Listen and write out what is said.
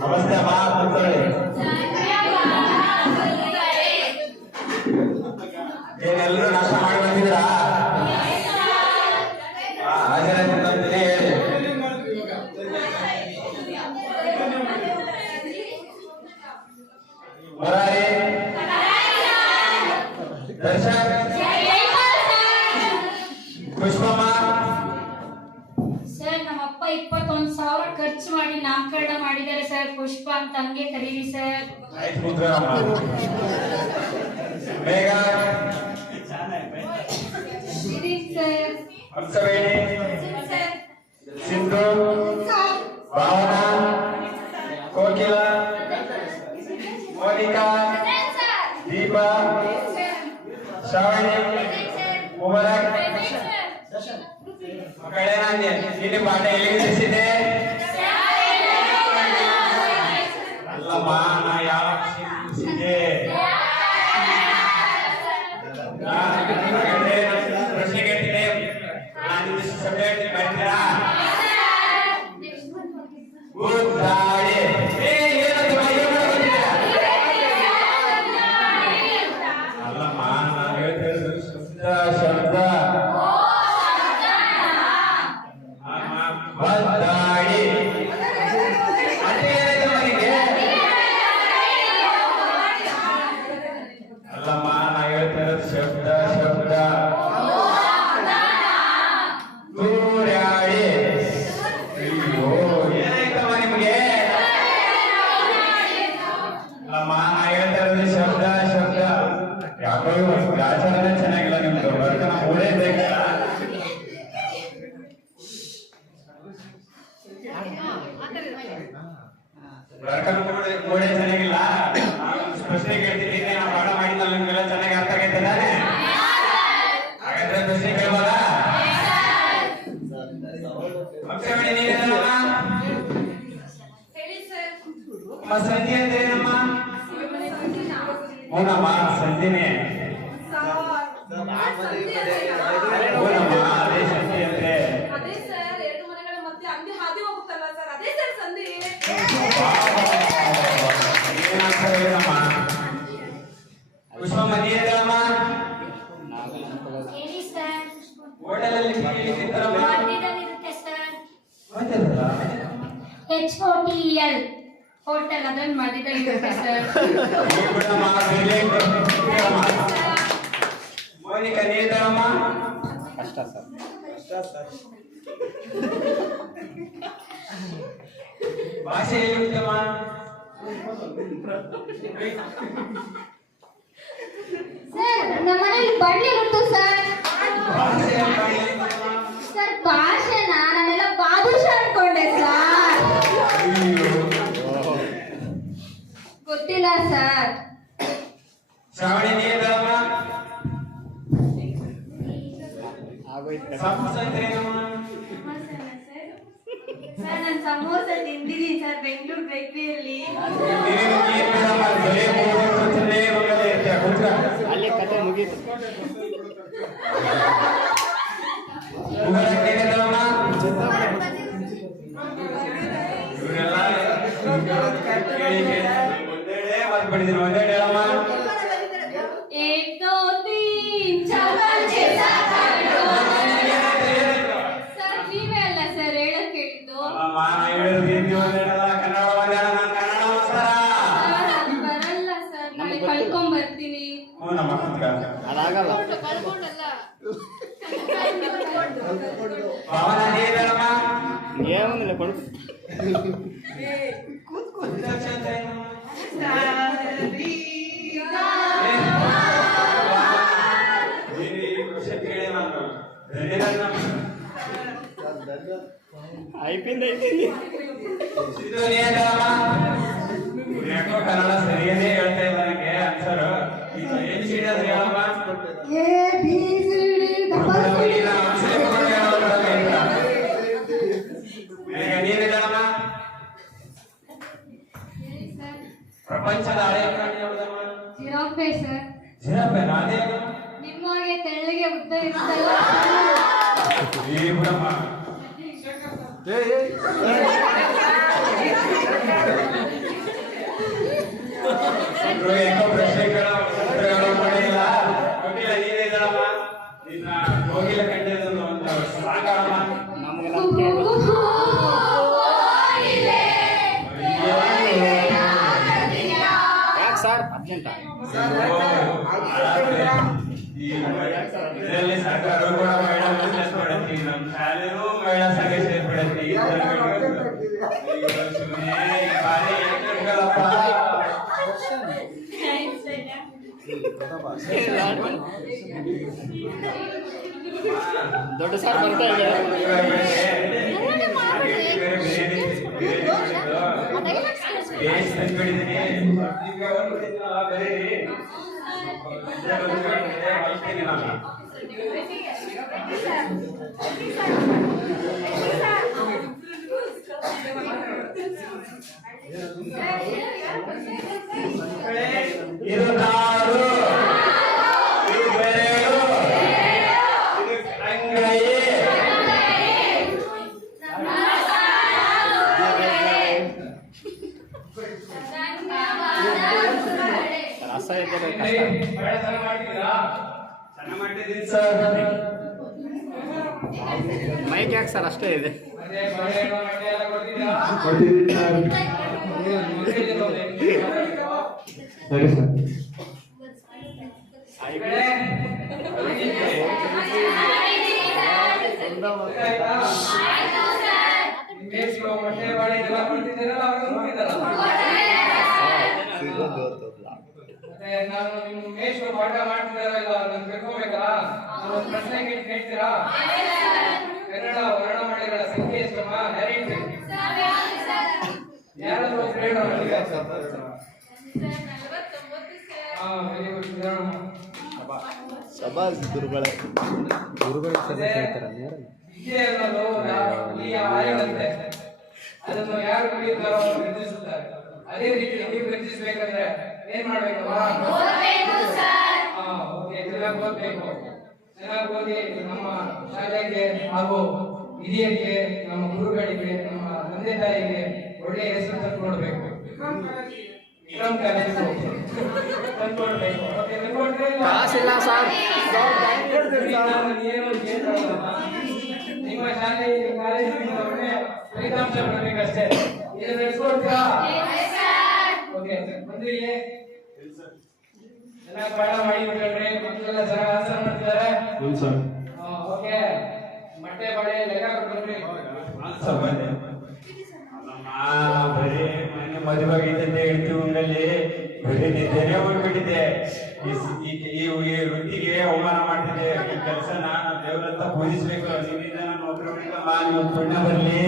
ನಮಸ್ತೆ ಅಮ್ಮ, ಕೂತ್ಕೊಳ್ಳಿ. ಏನೆಲ್ಲರೂ ನಾಷ್ಟ ಮಾಡಿ ಬಂದಿದ್ದೀರಾ? ಹಾಜರಾಗಿದ್ದೀನಿ ಹೇಳಿ. ಮುರಾರಿ, ದರ್ಶನ್, ಪುಷ್ಪಮ್ಮ. ಸರ್ ನಮ್ಮಪ್ಪ 21,000 ಖರ್ಚು ಮಾಡಿ ನಾಮಕರಣ ಮಾಡಿದ್ದಾರೆ ಸರ್. ಪುಷ್ಪ ಅಂತ ಹಂಗೆ ಕರೀರಿ ಸರ್. ಆಯ್ತು ಕೂತ್ಕೊಳ್ಳಮ್ಮ. ಬೇಗ ಸರ್. ಹಂಸವೇಣಿ, ಸಿಂಧು, ಭಾವನಾ, ಕೋಕಿಲ, ಮೋನಿಕಾ, ದೀಪಾ, ಶ್ರಾವಣಿ, ಮುಬಾರಕ್. ಮಕ್ಕಳೇ, ನಾನು ಇಲ್ಲಿ ಪಾಠ ಎಲ್ಲಿಗೆ ತಿಳಿಸಿದೆ? ಅಲ್ಲಮ್ಮ, ನಾ ಯಾವ ತಿಳಿಸಿದೆ? ಪ್ರಶ್ನೆ ಕೇಳ್ತೀನಿ, ನಾನು ಸಬ್ಜೆಕ್ಟ್ ಬರ್ತೀರಾ? ಉದ್ದಾಳಿ. ಅಲ್ಲಮ್ಮ, ನಾನು ಹೇಳ್ತಿರೋದು ಶಬ್ದ ಶಬ್ದ. ಬದ್ದಾಳಿ. ಅಲ್ಲಮ್ಮ, ನಾ ಹೇಳ್ತಿರೋದು ಶಬ್ದ ಶಬ್ದ. ಸೂರ್ಯಾಳಿ. ಅಯ್ಯೋ, ಏನಾಯ್ತಮ್ಮ ನಿಮಗೆ? ಅಲ್ಲಮ್ಮ, ನಾ ಹೇಳ್ತಿರೋದು ಶಬ್ದ ಶಬ್ದ. ಯಾಕೋ ಆಚರಣೆ ಚೆನ್ನಾಗಿಲ್ಲ ನಿಮ್ದು. ಬರ್ಕ ನಾ ಮೂರೇ ಬೇಕಲ್ಲ. ಗೋಡೆ ಚೆನ್ನಾಗಿಲ್ಲ. ಪ್ರಶ್ನೆ ಕೇಳ್ತೀನಿ, ನಾವು ಪಾಠ ಮಾಡಿಲ್ಲ, ನಿಮ್ಗೆಲ್ಲ ಚೆನ್ನಾಗಿ ಅರ್ಥ ಆಗೈತೆ ತಾನೆ? ಹಾಗಾದ್ರೆ ಪ್ರಶ್ನೆ ಕೇಳ್ಬೋದಾ? ಹಂಸವೇಣಿ, ನೀನೇನಮ್ಮ? ಸಂಧಿ ಅಂದ್ರೇನಮ್ಮ? ಹೂನಮ್ಮ, ಸಂಧಿನೇ. ಹೂನಮ್ಮ, ಅದೇ ಸಂಧಿ ಅಂದ್ರೆ. ಏನಮ್ಮ? ಪುಷ್ಪಮ್ಮ, ನೀನೇನಮ್ಮ? ಹೇಳಿ ಸರ್. ಹೋಟೆಲಲ್ಲಿ ತಿಂತಾರಮ್ಮ? ಮಧ್ಯದಲ್ಲಿರುತ್ತೆ ಸರ್. HOTEL ಹೋಟೆಲ್ ಅದ್ರಲ್ಲಿ ಮಧ್ಯದಲ್ಲಿರುತ್ತೆ ಸರ್. ಮೋನಿಕಾ, ನೀನೇನಮ್ಮ? ಕಷ್ಟ ಸರ್. ಭಾಷೆ ಹೇಗಿರುತ್ತಮ್ಮ? ಸರ್ ನಮ್ಮನೇಲಿ ಬಳ್ಳಿ ಇರುತ್ತೆ ಸರ್. ಸರ್ ಭಾಷೆನ ನಾನೆಲ್ಲ ಬಾದುಷ ಅನ್ಕೊಂಡೆ ಸರ್. ಗೊತ್ತಿಲ್ಲ ಸರ್. ಶ್ರಾವಣಿ, ನೀನೇನಮ್ಮ? ಸಮೋಸ ಅಂದ್ರೇನಮ್ಮ? ಸರ್ ನಾನು ಸಮೋಸ ತಿಂದಿದ್ದೀನಿ ಸರ್ ಬೆಂಗಳೂರು ಬೇಕರಿಯಲ್ಲಿ. ಅಲ್ಲಿ ಕತೆ ಮುಗೀತು. ಒಂದೇ ಹೇಳಮ್ಮ. ಸರ್ ನೀವೇ ಅಲ್ಲ ಸರ್ ಹೇಳಕ್ ಹೇಳಿದ್ದು. ಬರಲ್ಲ ಸರ್, ನಾಳೆ ಕಳ್ಕೊಂಡ್ ಬರ್ತೀನಿ. ಅದಾಗಲ್ಲ. ಏನಿಲ್ಲ ಕೊಡು. అయిపోయింది ಕನ್ನಡ ಸರಿಯೇ ಹೇಳ್ತಾ ಇಲ್ಲ ನನಗೆ ಆನ್ಸರ್. ಪ್ರಪಂಚದ ಹಳೆಯ ಪ್ರಾಣಿ ಯಾವ್ದಮ್ಮ? Giraffe sir. ಜಿರಾಫೆ? ಅದೇ ಯುದ್ಧ ಇರ್ತಲ್ಲ. ಈ ಬಿಡಮ್ಮ. ಶತ್ರು ಏನೋ ಪ್ರಶ್ನೆಗಳು ಉತ್ತರಗಳು ಮಾಡಿಲ್ಲ. ಗೊತ್ತಿಲ್ಲ ನೀನೇ ಇದ್ದಾಳಮ್ಮ. ನಿನ್ನ ಹೋಗಿಲ್ಲ ಕಂಡಿದ್ದು ಅಂತ ಸಾಕಾಳಮ್ಮ. ನಮ್ಗೆ ನಂಬಿಕೆ ಯಾಕೆ ಸರ್ ಅರ್ಜೆಂಟಾ? ಇದರಲ್ಲಿ ಸರ್ಕಾರವು ಕೂಡ ಮಹಿಳಾ ಬಿಸ್ನೆಸ್ ಮಾಡುತ್ತೆ. ನಮ್ಮ ಶಾಲೆಯೂ ಮಹಿಳಾ ಸಂಘ ಸೇರ್ಪಡುತ್ತೆ. ಈ ಸುಮ್ಮನೆ ಈ ಬಾರಿ ಹೇಳ್ತಿರ್ಕಲ್ಲಪ್ಪ. ದೊಡ್ಡ ಸರ್ ಬರ್ತಾ ಇದು ನಾಡು, ಇದು ಬೆಳೆಗಳು, ಇದು ಅಂಗೈ. ರಸ ಇದ್ದರೆ ಬಹಳ ಚೆನ್ನಾಗಿ ಮಾಡ್ತಿದ್ದೀರಾ? ಚೆನ್ನಾಗಿ ಮಾಡ್ತಿದ್ದೀನಿ ಸರ್. ಮೈಕ್ ಯಾಕೆ ಸರ್ ಅಷ್ಟೇ ಇದೆ? ಮತ್ತೆ ಬಳೆಹಣ್ಣು ಬಟ್ಟೆ ಎಲ್ಲ ಕೊಡ್ತಿದ್ದೀರಾ? ಕೊಡ್ತಿದ್ದೀನಿ ಸರ್. ಸರಿ ಸರ್. ನಾನು ನಿಮ್ಮ ಮೇಷ್ಟ್ರು ಪಾಠ ಮಾಡ್ತಿದ್ದಾರಲ್ಲ, ನಾನು ತಿಳ್ಕೊಬೇಕಲ್ಲ. ನಾನು ಒಂದು ಪ್ರಶ್ನೆ ಕೇಳ್ತೀರಾ? ಕನ್ನಡ ವರ್ಣಮಾಲೆಗಳ ಸಂಖ್ಯೆ ಎಷ್ಟಮ್ಮ? ಯಾರಾದ್ರೂ ಹೇಳೋ ನನಗೆ. Very good. ಸಭಾಸ್ ಗುರುಗಳೇ ವಿದ್ಯೆ ಅನ್ನೋದು ಈ ಆಯುಧಂತೆ. ಅದನ್ನು ಯಾರು ಕಲಿಯುತ್ತಾರೋ ಅವರು ನಿರ್ಧರಿಸುತ್ತಾರೆ. ಅದೇ ರೀತಿ ನೀವು ನಿರ್ಧರಿಸಬೇಕಂದ್ರೆ ಏನ್ ಮಾಡ್ಬೇಕಮ್ಮ? ಚೆನ್ನಾಗಿ ಓದ್ಬೇಕು. ಚೆನ್ನಾಗಿ ಓದಿ ನಮ್ಮ ಶಾಲೆಗೆ ಹಾಗೂ ಹಿರಿಯರಿಗೆ, ನಮ್ಮ ಗುರುಗಳಿಗೆ, ನಮ್ಮ ತಂದೆ ತಾಯಿಗೆ ಒಳ್ಳೆಯ ಹೆಸರು ತಂದುಕೊಡ್ಬೇಕು. ವಿಕ್ರಮ್ ಕಾಲೇಜ್ ತಂದುಕೊಡ್ಬೇಕು. ಕಾಸಿಲ್ಲ ಸರ್. ನಿಮ್ಮ ಶಾಲೆ ಕಾಲೇಜಿನ ಒಳ್ಳೆ ಫಲಿತಾಂಶ ಬರಬೇಕಷ್ಟೇ. ಇದು ನಡೆಸ್ಕೊಡ್ತೀರಾ? ಓಕೆ, ಬಂದಿರಿ. ಚೆನ್ನಾಗಿ ಪಾಠ ಮಾಡಿ ಬಿಟ್ರೆ ಮಕ್ಕಳೆಲ್ಲ ಚೆನ್ನಾಗಿ ಆನ್ಸರ್ ಮಾಡ್ತಿದ್ದಾರೆ. ಓಕೆ, ಮೊಟ್ಟೆ ಬಳೆ ಲೆಕ್ಕ ಕೊಟ್ಬಿಡ್ರಿ. ಬರೀ ಮನೆ ಮದುವೆ ಆಗೈತೆ ಹೇಳ್ತೀವಿ ಊರಲ್ಲಿ. ಬರೀ ನಿದ್ದೆನೇ ಹೋಗ್ಬಿಟ್ಟಿದೆ. ಈ ವೃತ್ತಿಗೆ ಅವಮಾನ ಮಾಡ್ತಿದ್ದೆ. ಈ ಕೆಲಸ ನಾನು ದೇವರಂತ ಪೂಜಿಸ್ಬೇಕು. ನಿನ್ನಿಂದ ನಾನು ಒಬ್ಬರು ನೀವು ಪುಣ್ಯ ಬರಲಿ.